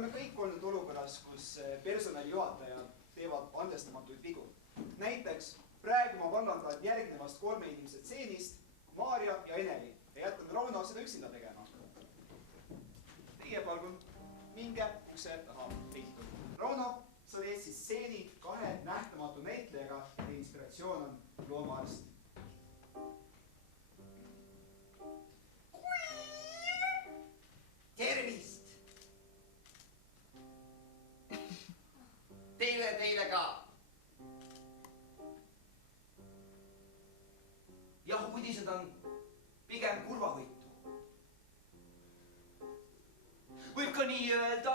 oleme kõik olnud olukorras, kus personalijuhatajad teevad andestamatuid vigu. Näiteks praegu ma vallandan järgnevast 3 inimese tseenist Maarja ja Eneli ja jätan Rauno seda üksinda tegema. Teie palun minge ukse taha peitu. Rauno, sa teed siis stseeni 2 nähtamatu näitlejaga ja inspiratsioon on loomaarst. Tervist! Teile ka! Jah, uudised on pigem kurvavõitu. Võib ka nii öelda.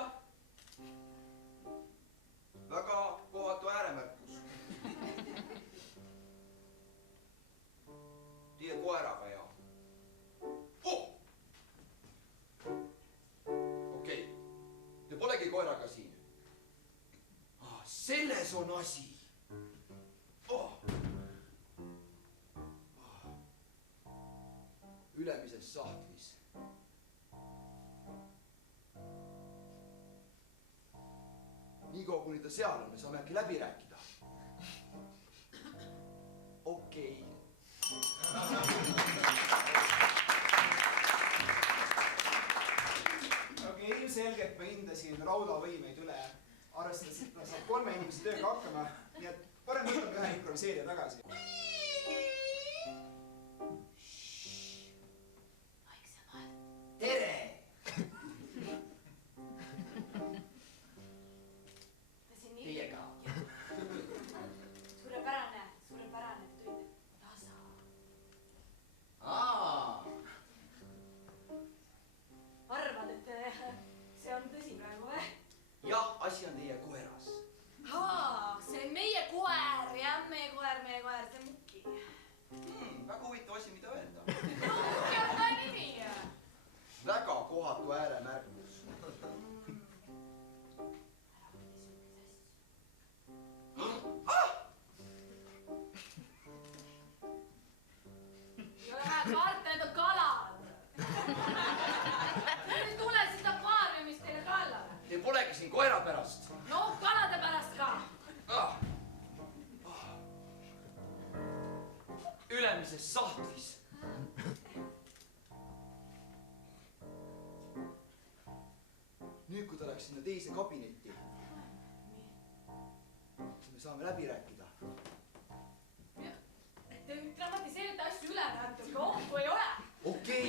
Väga kohatu ääremärkus. Teie koeraga ja... Okei, te polegi koeraga siin. Selles on asi. Ülemises sahtlis. Niikaua kuni ta seal on, me saame äkki läbi rääkida. Okei. Ilmselgelt ma hindasin Rauno võimeid üle, arvestades, et ta saab 3 inimese tööga hakkama, nii et parem võtame ühe improviseerija tagasi. Vaiksemalt. Tere! Teie ka. Suurepärane, te tulite tasa. Arvad, et see on tõsi praegu või? Jah, asi on teie koeras. See on meie koer, jah, meie koer, see on Muki. Väga huvitav asi, mida öelda. Muki on ta nimi. Väga kohatu ääremärkus. Ei ole vaja karta, need on kalad. Need ei tule siit akvaariumist teile kallale. Te polegi siin koera pärast. No, kalade pärast ka. Ülemises sahtlis. Nüüd, kui ta läks sinna teise kabinetti, me saame läbi rääkida. Te dramatiseerite asju üle natuke, ohku ei ole. Okei.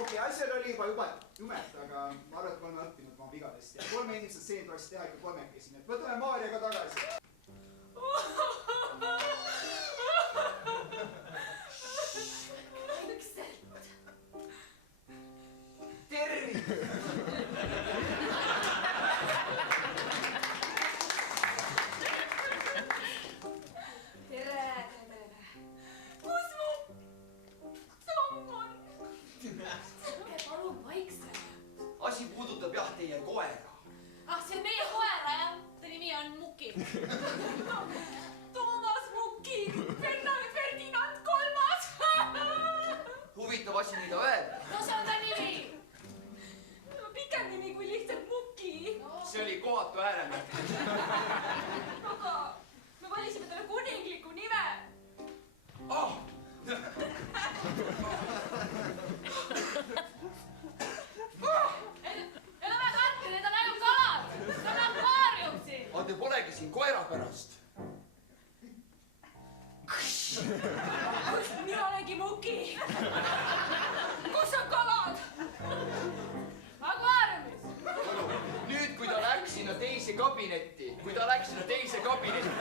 Okei, asjal oli juba jumet, aga ma arvan, et me oleme õppinud oma vigadest ja 3 inimese stseen tuleks teha ikka 3-kesi, nii et võtame Maarja ka tagasi. Tervist! Tere. Kus mu samm on? Palun vaikselt. Asi puudutab jah teie koera. See on meie koera, jah? Ta nimi on Muki. Toomas Muki, Ferdinand Kolmas. Huvitav asi, mida öelda. No see on ta nimi. Pikem nimi kui lihtsalt Muki. See oli kohatu ääremärkus. Aga me valisime talle kuningliku nime. Ei ole väga karta, need on ainult kalad. See on akvaarium siin. Aga te polegi siin koera pärast. Mina olengi Muki. Kus on kalad? Akvaariumis. Nüüd, kui ta läks sinna teise kabinetti, nüüd, kui ta kõndis sinna teise kabinetti,